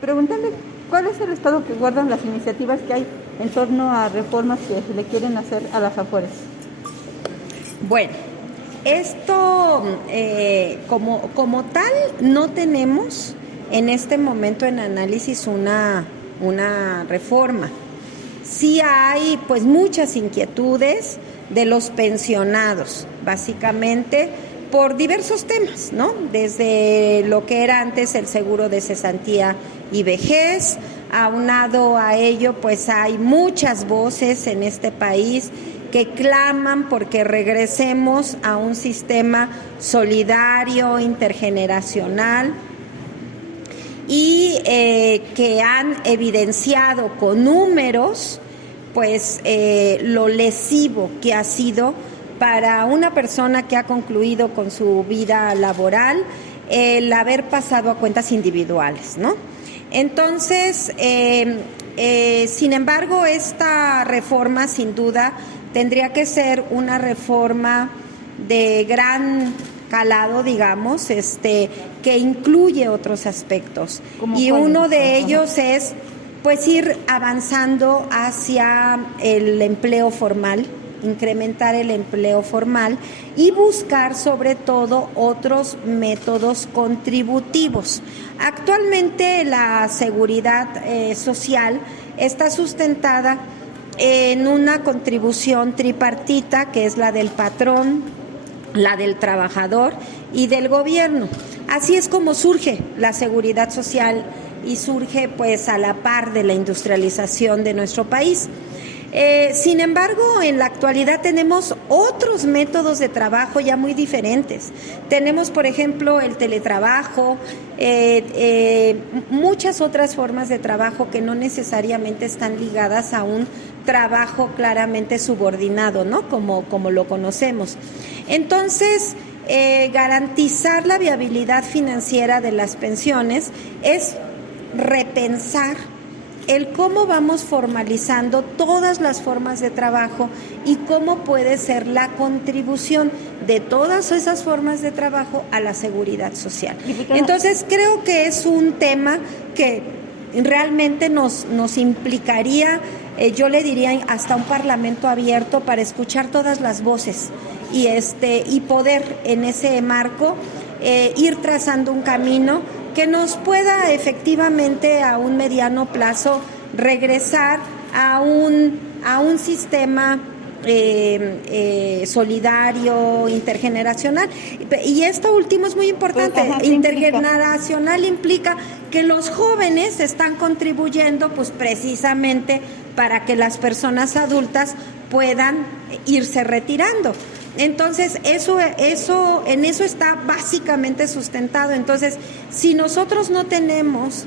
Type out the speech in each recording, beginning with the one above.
Preguntarle cuál es el estado que guardan las iniciativas que hay en torno a reformas que se le quieren hacer a las Afores. Bueno, esto como tal no tenemos en este momento en análisis una reforma. Sí hay pues muchas inquietudes de los pensionados, básicamente por diversos temas, ¿no? Desde lo que era antes el seguro de cesantía y vejez, aunado a ello pues hay muchas voces en este país que claman porque regresemos a un sistema solidario, intergeneracional, y que han evidenciado con números pues lo lesivo que ha sido para una persona que ha concluido con su vida laboral el haber pasado a cuentas individuales, ¿no? Entonces, sin embargo, esta reforma sin duda tendría que ser una reforma de gran calado, digamos, que incluye otros aspectos. Y uno de ellos es pues ir avanzando hacia el empleo formal, incrementar el empleo formal y buscar sobre todo otros métodos contributivos. Actualmente la seguridad social está sustentada en una contribución tripartita, que es la del patrón, la del trabajador y del gobierno. Así es como surge la seguridad social y surge pues a la par de la industrialización de nuestro país. Sin embargo, en la actualidad tenemos otros métodos de trabajo ya muy diferentes. Tenemos, por ejemplo, el teletrabajo, muchas otras formas de trabajo que no necesariamente están ligadas a un trabajo claramente subordinado, ¿no? Como lo conocemos. Entonces, garantizar la viabilidad financiera de las pensiones es repensar el cómo vamos formalizando todas las formas de trabajo y cómo puede ser la contribución de todas esas formas de trabajo a la seguridad social. Entonces, creo que es un tema que realmente nos implicaría, yo le diría, hasta un parlamento abierto para escuchar todas las voces y poder en ese marco ir trazando un camino que nos pueda efectivamente a un mediano plazo regresar a un sistema solidario, intergeneracional. Y esto último es muy importante. Intergeneracional implica que los jóvenes están contribuyendo pues precisamente para que las personas adultas puedan irse retirando. Entonces, en eso está básicamente sustentado. Entonces, si nosotros no tenemos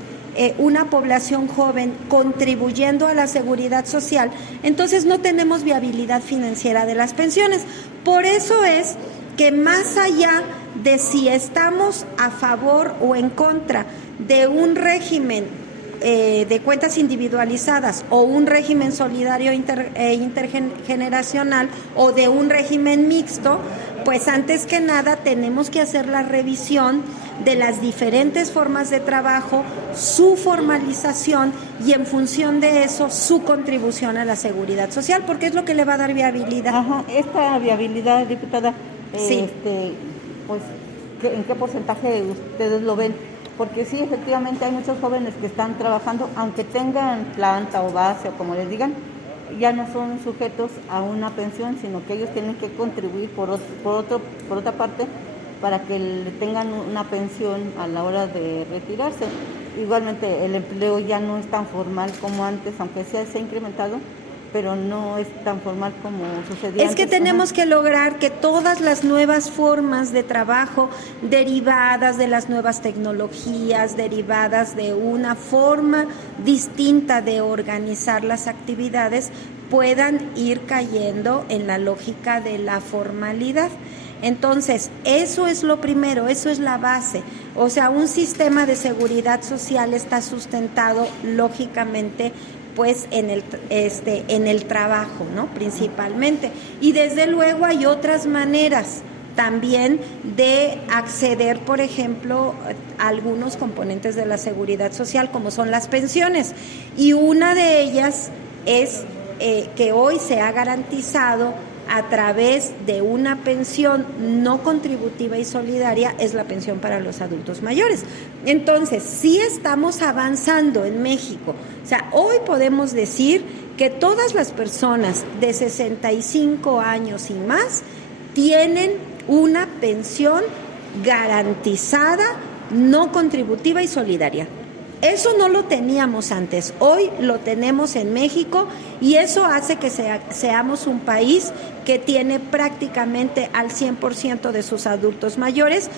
una población joven contribuyendo a la seguridad social, entonces no tenemos viabilidad financiera de las pensiones. Por eso es que más allá de si estamos a favor o en contra de un régimen de cuentas individualizadas o un régimen solidario intergeneracional o de un régimen mixto, pues antes que nada tenemos que hacer la revisión de las diferentes formas de trabajo, su formalización y en función de eso su contribución a la seguridad social, porque es lo que le va a dar viabilidad. Ajá, esta viabilidad, diputada, sí. Pues, ¿en qué porcentaje ustedes lo ven? Porque sí, efectivamente hay muchos jóvenes que están trabajando, aunque tengan planta o base o como les digan, ya no son sujetos a una pensión, sino que ellos tienen que contribuir por otra parte para que le tengan una pensión a la hora de retirarse. Igualmente el empleo ya no es tan formal como antes, aunque se ha incrementado, pero no es tan formal como sucedía antes. Es que tenemos que lograr que todas las nuevas formas de trabajo derivadas de las nuevas tecnologías, derivadas de una forma distinta de organizar las actividades, puedan ir cayendo en la lógica de la formalidad. Entonces, eso es lo primero, eso es la base. O sea, un sistema de seguridad social está sustentado lógicamente pues en el trabajo, ¿no? Principalmente. Y desde luego hay otras maneras también de acceder, por ejemplo, a algunos componentes de la seguridad social, como son las pensiones. Y una de ellas es que hoy se ha garantizado a través de una pensión no contributiva y solidaria, es la pensión para los adultos mayores. Entonces, sí estamos avanzando en México. O sea, hoy podemos decir que todas las personas de 65 años y más tienen una pensión garantizada, no contributiva y solidaria. Eso no lo teníamos antes, hoy lo tenemos en México y eso hace que seamos un país que tiene prácticamente al 100% de sus adultos mayores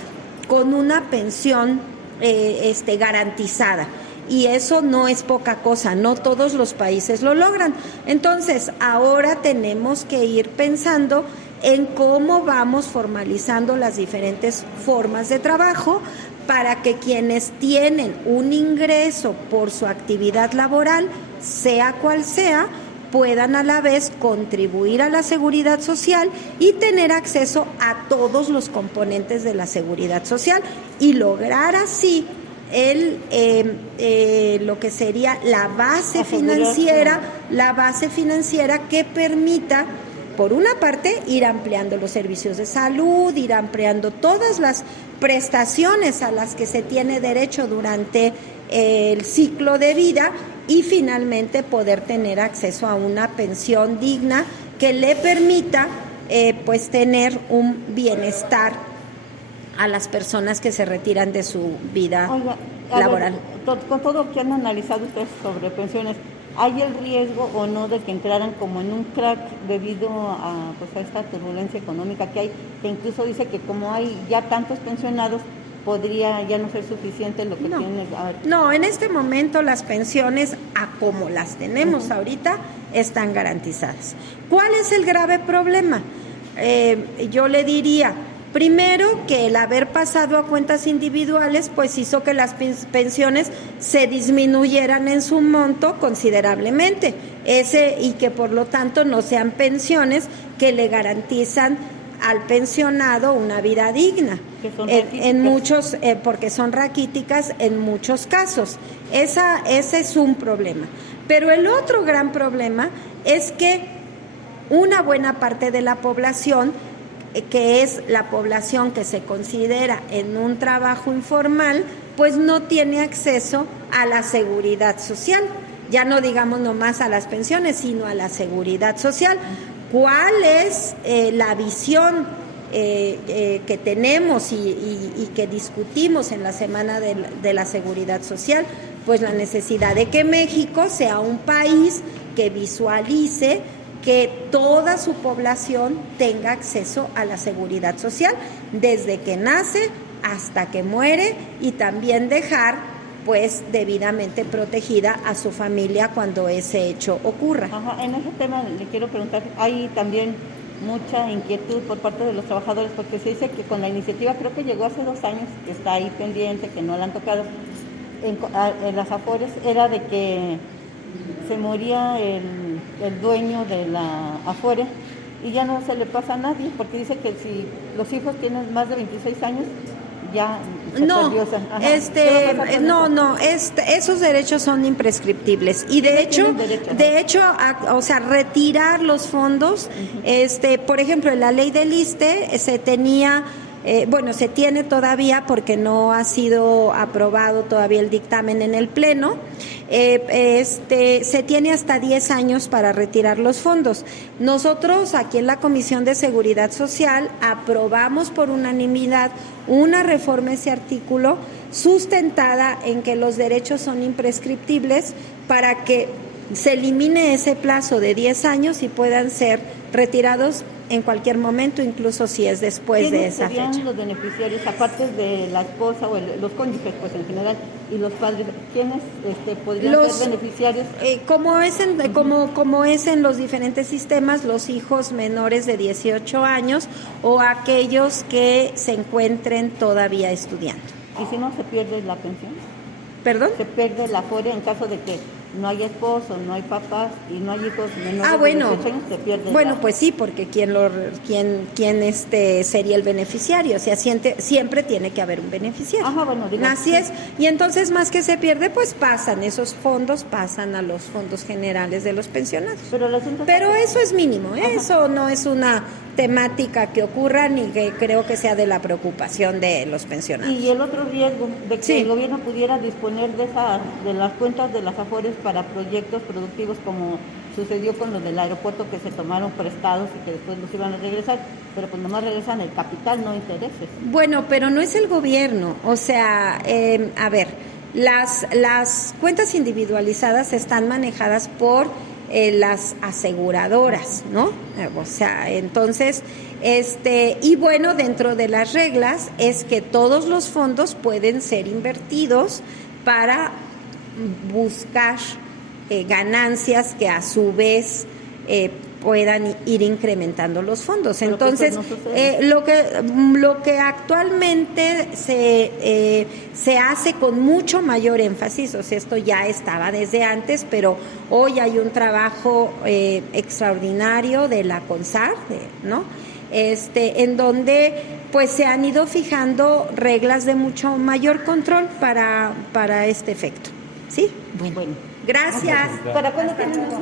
con una pensión garantizada. Y eso no es poca cosa, no todos los países lo logran. Entonces, ahora tenemos que ir pensando en cómo vamos formalizando las diferentes formas de trabajo para que quienes tienen un ingreso por su actividad laboral, sea cual sea, puedan a la vez contribuir a la seguridad social y tener acceso a todos los componentes de la seguridad social y lograr así lo que sería la base financiera que permita, por una parte, ir ampliando los servicios de salud, ir ampliando todas las prestaciones a las que se tiene derecho durante el ciclo de vida y finalmente poder tener acceso a una pensión digna que le permita pues tener un bienestar a las personas que se retiran de su vida laboral. Con todo lo que han analizado ustedes sobre pensiones, ¿hay el riesgo o no de que entraran como en un crack debido a esta turbulencia económica que hay? Que incluso dice que como hay ya tantos pensionados, podría ya no ser suficiente lo que tiene. No, en este momento las pensiones, a como las tenemos ahorita, están garantizadas. ¿Cuál es el grave problema? Yo le diría, primero, que el haber pasado a cuentas individuales pues hizo que las pensiones se disminuyeran en su monto considerablemente, y que por lo tanto no sean pensiones que le garantizan al pensionado una vida digna, en muchos, porque son raquíticas en muchos casos. Ese es un problema. Pero el otro gran problema es que una buena parte de la población, que es la población que se considera en un trabajo informal, pues no tiene acceso a la seguridad social. Ya no digamos nomás a las pensiones, sino a la seguridad social. ¿Cuál es la visión que tenemos y que discutimos en la Semana de la Seguridad Social? Pues la necesidad de que México sea un país que visualice que toda su población tenga acceso a la seguridad social, desde que nace hasta que muere, y también dejar pues debidamente protegida a su familia cuando ese hecho ocurra. En ese tema le quiero preguntar, hay también mucha inquietud por parte de los trabajadores, porque se dice que con la iniciativa, creo que llegó hace 2 años, que está ahí pendiente, que no la han tocado, en las Afores, era de que se moría el dueño de la Afore y ya no se le pasa a nadie, porque dice que si los hijos tienen más de 26 años, ya se perdió. Esos derechos son imprescriptibles y de hecho, retirar los fondos, por ejemplo, en la ley del ISSSTE se tenía, se tiene todavía porque no ha sido aprobado todavía el dictamen en el Pleno, se tiene hasta 10 años para retirar los fondos. Nosotros aquí en la Comisión de Seguridad Social aprobamos por unanimidad una reforma a ese artículo sustentada en que los derechos son imprescriptibles para que se elimine ese plazo de 10 años y puedan ser retirados en cualquier momento, incluso si es después de esa fecha. ¿Quiénes serían los beneficiarios, aparte de la esposa o los cónyuges, pues en general, y los padres? ¿Quiénes podrían ser beneficiarios? Como es en los diferentes sistemas, los hijos menores de 18 años o aquellos que se encuentren todavía estudiando. ¿Y si no se pierde la pensión? ¿Perdón? ¿Se pierde la Afore en caso de que no hay esposo, no hay papás y no hay hijos menores bueno. de 18 años, se pierde. Bueno, pues sí, porque quién sería el beneficiario, o sea, siempre tiene que haber un beneficiario. Ajá, bueno, digamos, así es, y entonces más que se pierde, pues esos fondos pasan a los fondos generales de los pensionados. Pero eso es mínimo, ¿eh? Eso no es una temática que ocurra ni que creo que sea de la preocupación de los pensionados. Y el otro riesgo de que el gobierno pudiera disponer de las cuentas de las AFORES para proyectos productivos, como sucedió con los del aeropuerto, que se tomaron prestados y que después los iban a regresar, pero pues nomás regresan el capital, no intereses. Bueno, pero no es el gobierno, o sea, a ver, las cuentas individualizadas están manejadas por las aseguradoras, ¿no? O sea, entonces, y bueno, dentro de las reglas es que todos los fondos pueden ser invertidos para buscar ganancias que a su vez puedan ir incrementando los fondos. Pero entonces, lo que actualmente se hace con mucho mayor énfasis, o sea, esto ya estaba desde antes, pero hoy hay un trabajo extraordinario de la CONSAR, ¿no? En donde pues se han ido fijando reglas de mucho mayor control para este efecto. ¿Sí? Bueno. Gracias. ¿Para cuándo tenemos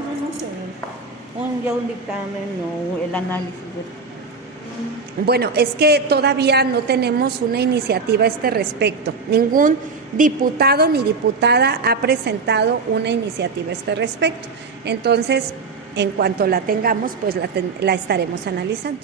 un dictamen o el análisis de esto? Bueno, es que todavía no tenemos una iniciativa a este respecto. Ningún diputado ni diputada ha presentado una iniciativa a este respecto. Entonces, en cuanto la tengamos, pues la estaremos analizando.